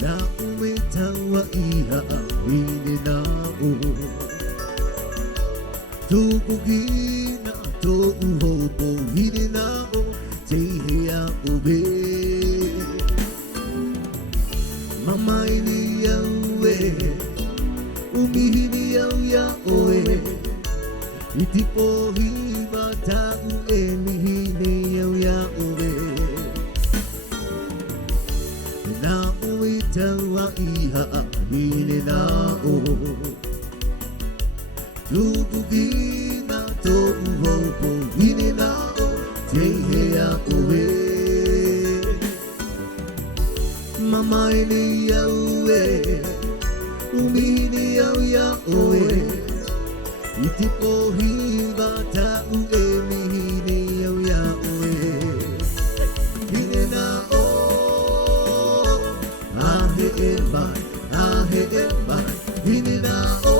na umetawa iha amini nao tugugina to uhopo hini nao tehe ya ube mama ini ya uwe umihini ya oe itipo hiba ta ue mihini ya oe na umetawa iha amini nao tugugina to uhopo hini nao tehe ya ue mama ini ya ue umini ya oe itipo hiba ta ue mihini ya oe hine nao ahe eba hine nao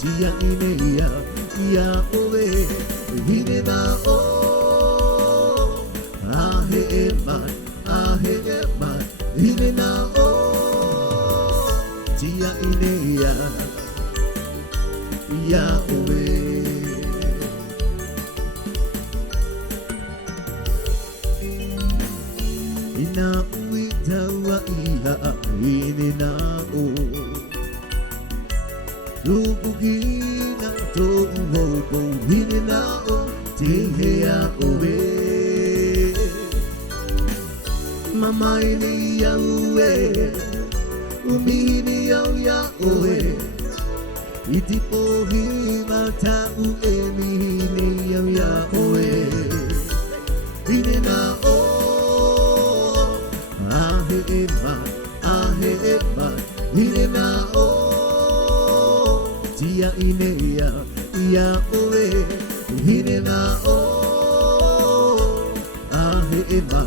tia ine ya oe hine nao ahe eba hine nao tia ine ya oe ina uitawa iha hine nao tugugina to uhopo hine nao tehe ya oe mama ini ya ue umini ya oe itipo hiba ta ue mihini ya oe hine nao ahe eba hine nao tia ine ya oe hine nao ahe eba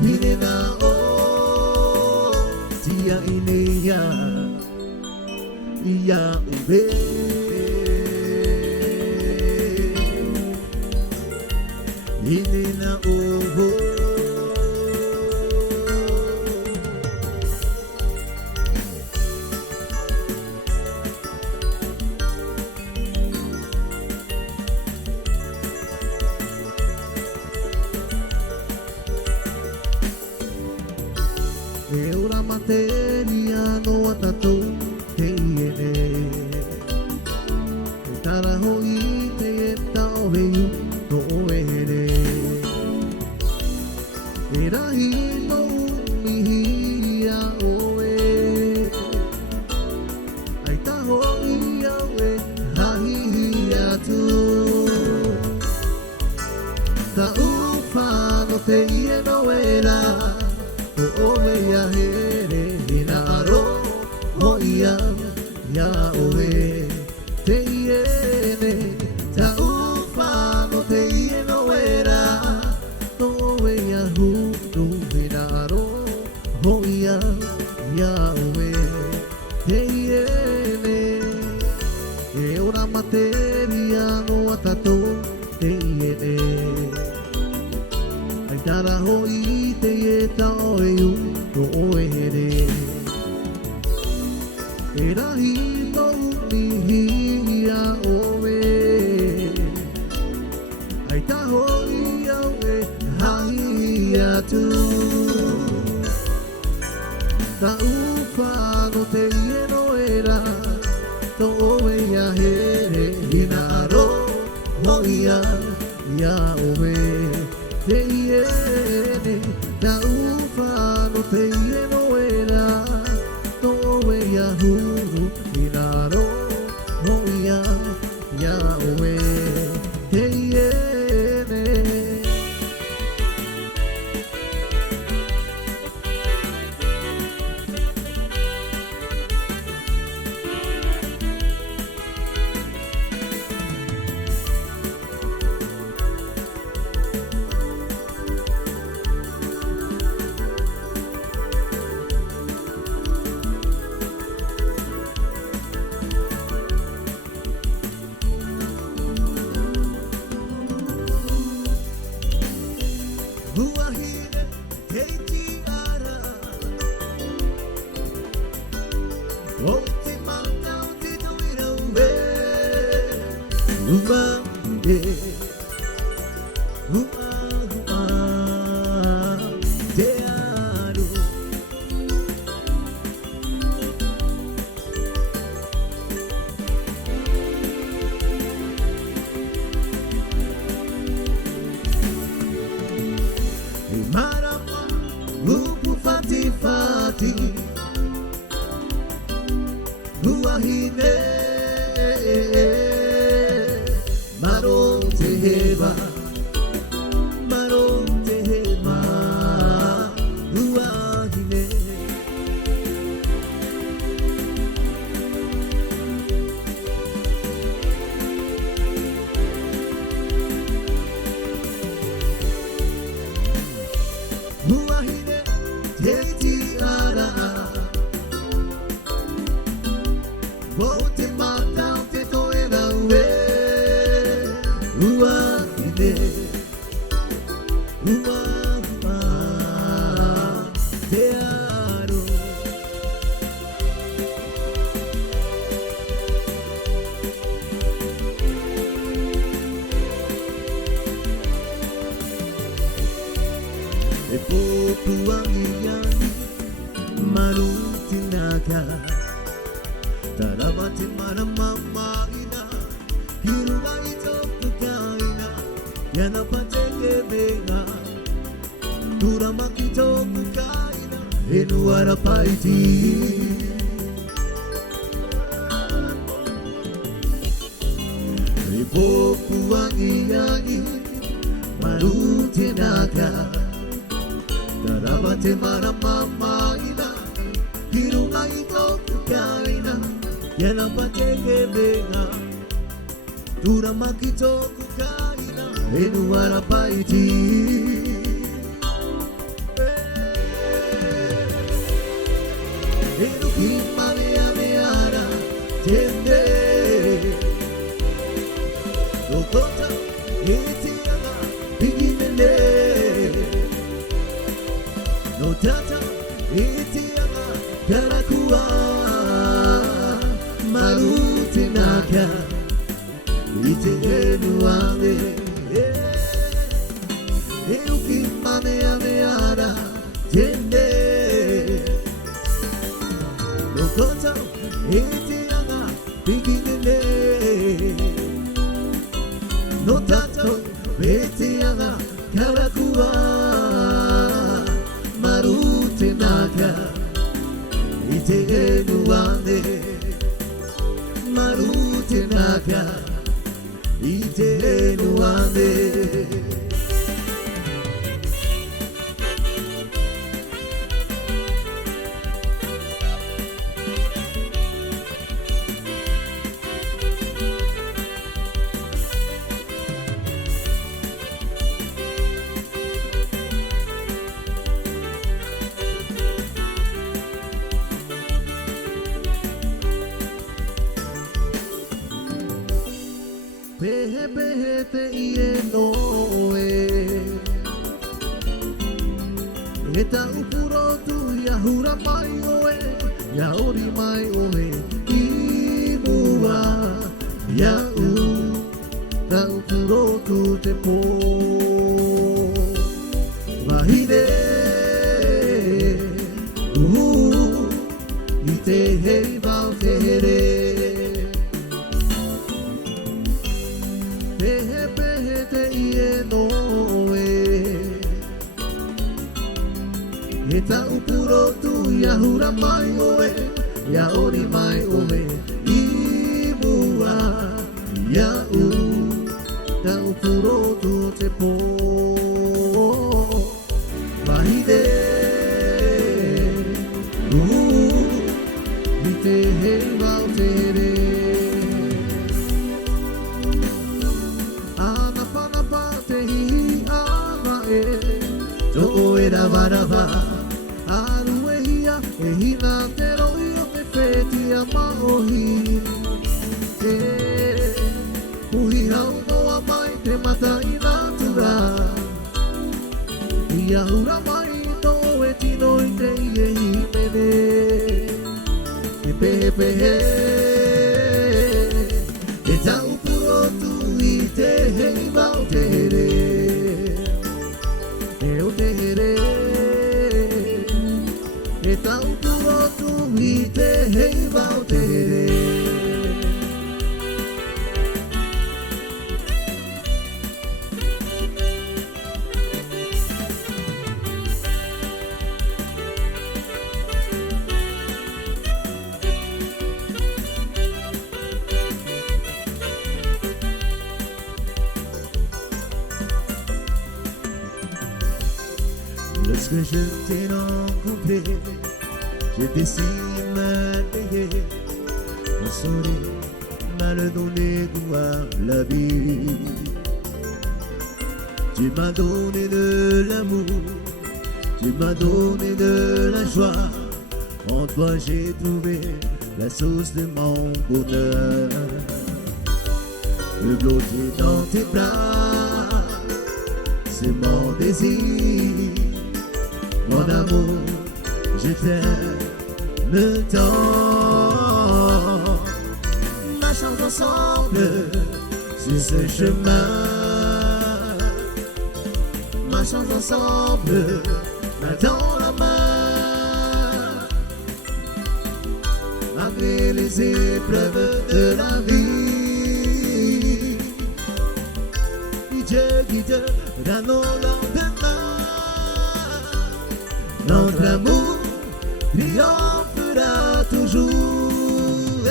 hine nao tia ine ya oe hine nao e ora materia no atato te iene e tara hoi te e tau hei no ere e rahi no mihi a oe ai ta hoi a oe hahi a tu ta ufa no te ieno era oe ya here hinaro hoia ya oe te iene ta ufa no te ieno era oe ya hutu hinaro hoia ya oe te iene e ora materia no atato te iene ai tara hoi te e tau e to oere e rahi tau mihi a oe ai ta hoi au e hai atu ta ufa no te ieno era to oe ya here hinaro hoia ya oe te iene ta ufa no te ieno era to oe ya huru hinaro hoia ya oe te iene Tiara, oh, te mata, te toira, uma, te aro. Marapa, lupu fati fati, luahine, maron teheba, luahine. Luahine, te tiara, te mata, te toera ue. Luahine, te aro. E popu angiani marutinaka taravate maramamaina hiruga itokukaina yanapateke bega turamakitokukaina enuara paiti e popu angiani marutinaka Taravate maramamaina, hirunga itokukaina, yanapateke bega, turamakitokukaina, enuara paiti. Enukima meara, tende, dokota, etiana, bigimene. No tata, itiama, karakua, marutinaka, ite enuane, euki mane ameara, tende, no kota, itiama, bigine, no tata, itiama, karakua. Marutinaka, ite enuane. Marutinaka, ite enuane. Pehe pehe te ie noe Eta upurotu yahura mai oe Yaori mai oe Imua Yau Ta upurotu te po Mahine I te hei mau te here Pehe pehe te ie noe Eta upurotu yahura mai oe Yaori mai oe Imua Yau Ta upurotu te po Mahide I te hei mau te here Varava, aruehia, ehina te roio me fetia maohi. Uhi hau noa mai te mata i natura. Ia hura mai to te ye mene pepe eta upuro tu ite hei mau tere tere eta upuro tu ite hei mau tere. Lorsque je t'ai rencontré, j'étais si mal payé. Mon sourire m'a donné goût à la vie. Tu m'as donné de l'amour, tu m'as donné de la joie. En toi j'ai trouvé la source de mon bonheur. Me blotter dans tes bras, c'est mon désir. Mon amour, je t'aime tant. Marchons ensemble sur ce chemin. Marchons ensemble, main dans la main. Malgré les épreuves de la vie, Dieu guide dans nos lendemains. Notre amour triomphera toujours.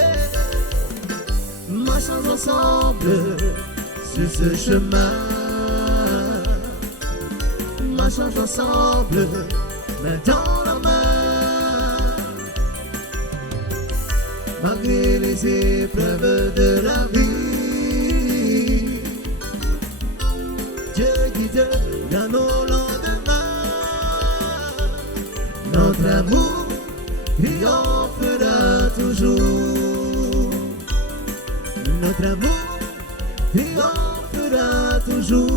Marchons ensemble sur ce chemin. Marchons ensemble, main dans la main. Malgré les épreuves de la vie, Dieu guide dans nos lendemains. Notre amour triomphera toujours. Notre amour triomphera toujours.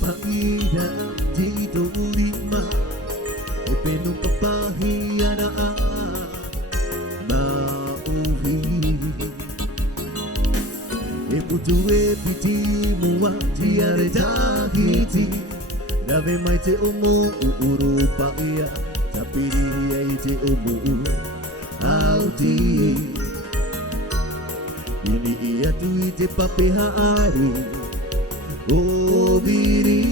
Pahina dito ulima e penumpa pahiyanaan mauhi e putu e piti mua tiare tahiti Dave mai te omo uru paia tapiri ai te omo auti ini ia tu i te papehari oh biri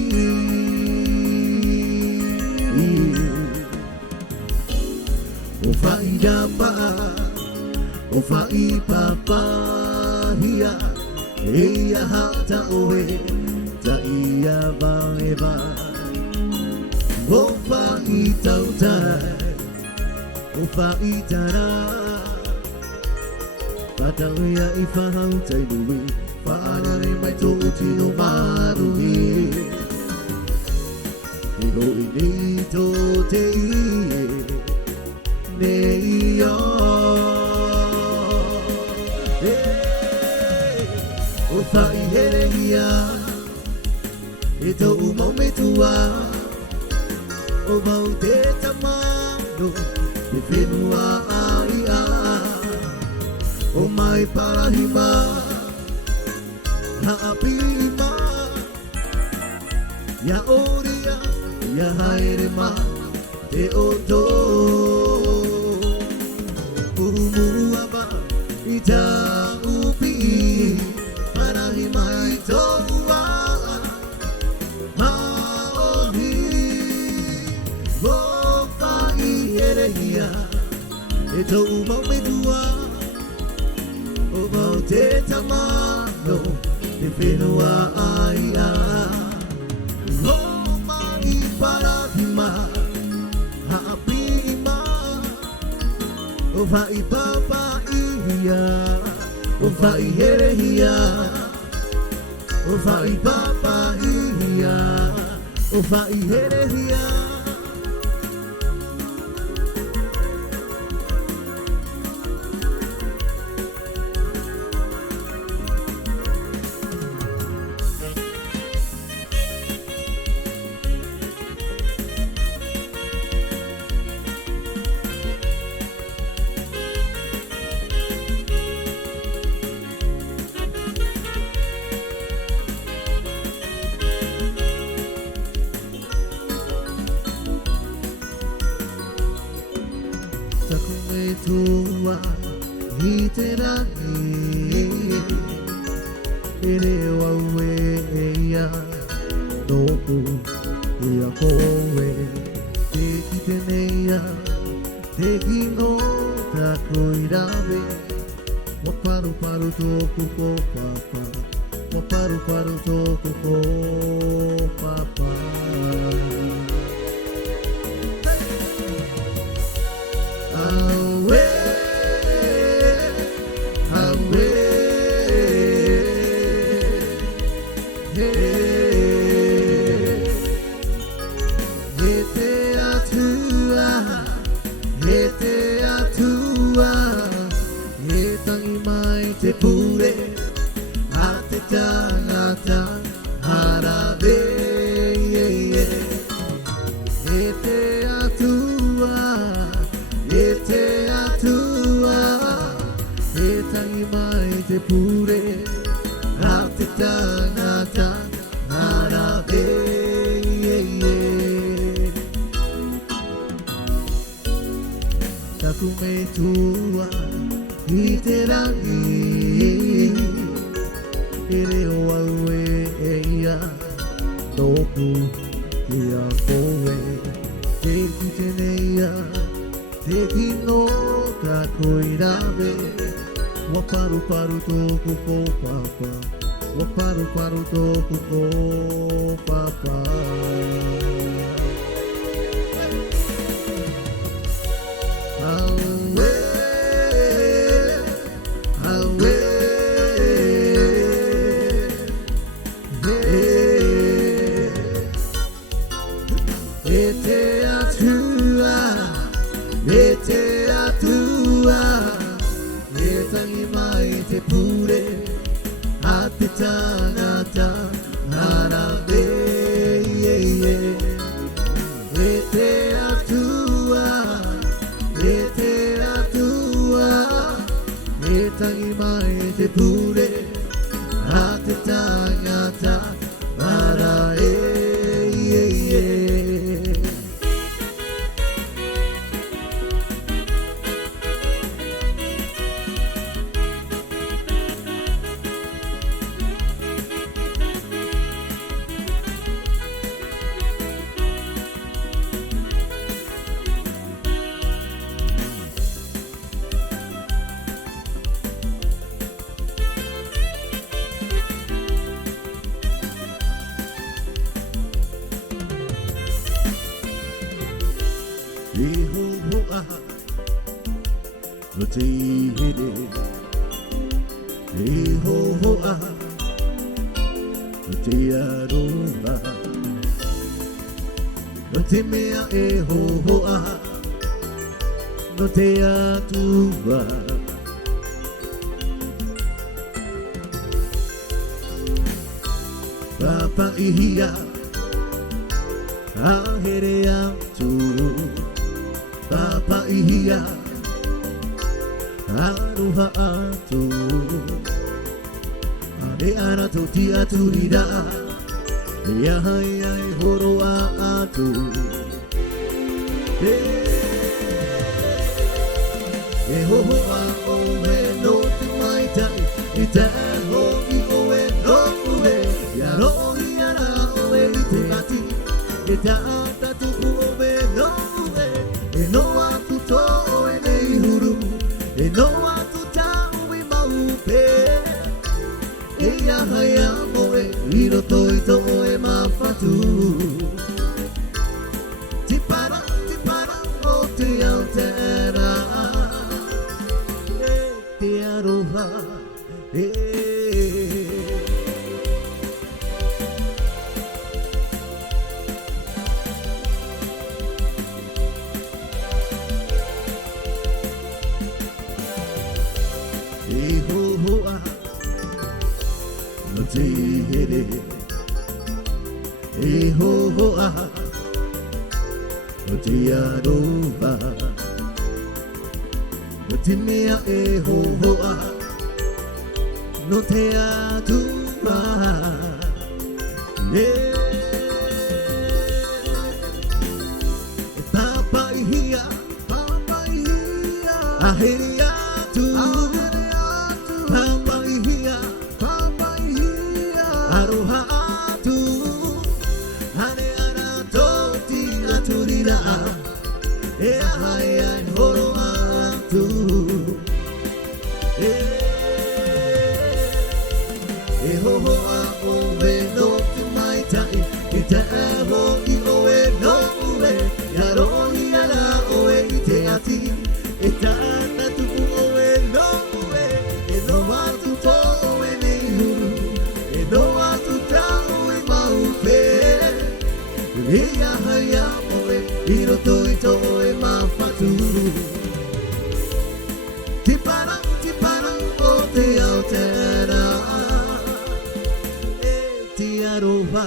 o fai japa o fai papa hia ia hata oe ta ia va eva o fai tautai o fai tara pata ia I fahau tai nui Whaanare mai tō tino marui I hoi ni tō te ie Nei o O whai here ia E tō umome tua O mau te tamano Te whenua ai a O mai parahima Haapima Ya oria Ya haerema Te oto Umuaba Ita upi Parahima itoa Maoni Vopa ierehia Eto umome dua O mau te tamano te whenua aia. Ho mai paradima, haapi ima, o vai papa ia, o vai herehia, o vai papa ia, o vai herehia. Tua i te rangi e reo au e ia tōku i a koe te ki te neia te kino ta koirawe waparu paru tōku ko papa waparu paru tōku ko papa. Te pure a te tangata harabe e te atua e tangi mai te pure a te tangata harabe taku me tua i te rangi e reo au e ia tōku i a koe te ki te neia te kino ka koirawe waparu paru tōku ko papa waparu paru tōku ko papa. Te pure a te tangata harabe e te atua e tangi mai te pure a te tangata harabe. Ihohoa no te ihere Ihohoa no te aroha no te mea e hohoa no te atua Papa ihia ahere atu Papa ihia aruha atu Ade ana toti aturira Ia hai ai horoa atu E hohoa o me no te maitai I te ho I o e no ue Ia rohi ara o e te ati E te ata tuku o me no ue E no atu to e nei huru E no atu tau I maupe E ia hai haya moe Iro toi toe mafatu Tipara o te altera Te aroha Hoa no te here hoa no te aroha no te mea hoa no te atua papaihia aheria tu Aroha atu Hane ara toti aturira E ahaya horo atu E hoho a ove no te maitai I te eho I oe no ue Yaro I ara oe I te ati E ta ana tupu oe no ue E no atu to oe nei huru No atu tau e maupe Ia haya moe Iro toi toe mawhatu Tipara o te aotera E te aroha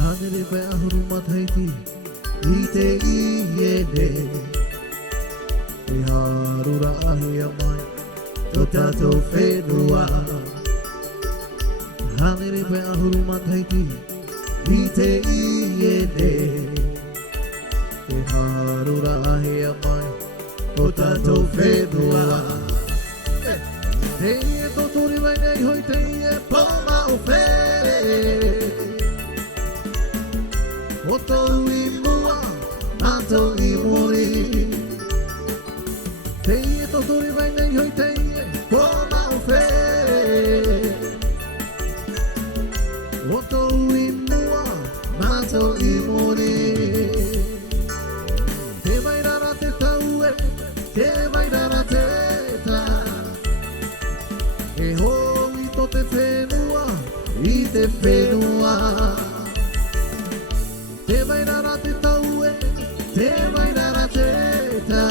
Hanere pe ahuru mathaiti I te iene E harura ahi amai To tatou whenua Hanere pe ahuru mathaiti I te iene E harura ahi amai To tatou whenua Te ie totori vai nei hoi te ie poma o where Oto I mua, mato I mori Te ie totori vai nei hoi te ie poma o where Oto I mua, mato I mori Te vai rara te taue, te vai rara te ta E hoi to te whenua, I te whenua Te vai rara te taue, te vai rara te ta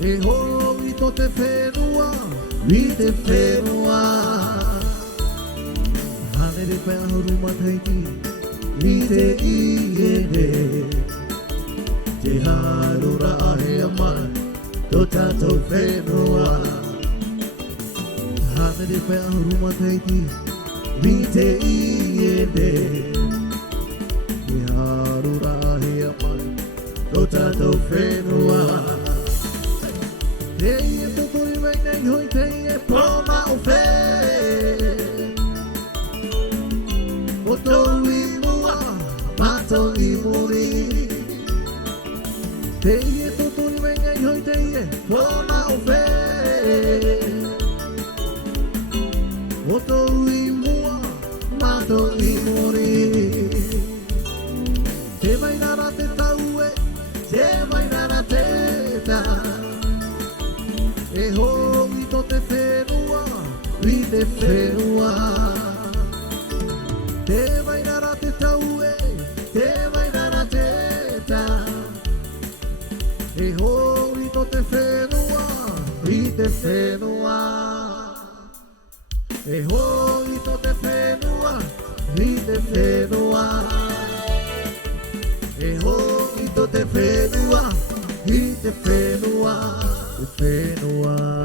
E hoi to te whenua, I te whenua Hanere pe ahuru mathaiti I te iene Te harura ahe amai, to tatou whenua Hanere pe ahuru mathaiti I te iene Harura he amai, to tatou whenua Te ie tokori mai nei hoi te ie poma o whe O tou I mua, mato I muri Te ie tokori mai nei hoi te ie poma o whe O tou I mua, mato I muri Te vai rara te taue, te vai rara te ta E hoi to te whenua, I te whenua Te vai rara te taue, te vai rara te ta E hoi to te whenua, I te whenua E hoi to te whenua, I te whenua E ho i to te whenua, i te whenua, te whenua.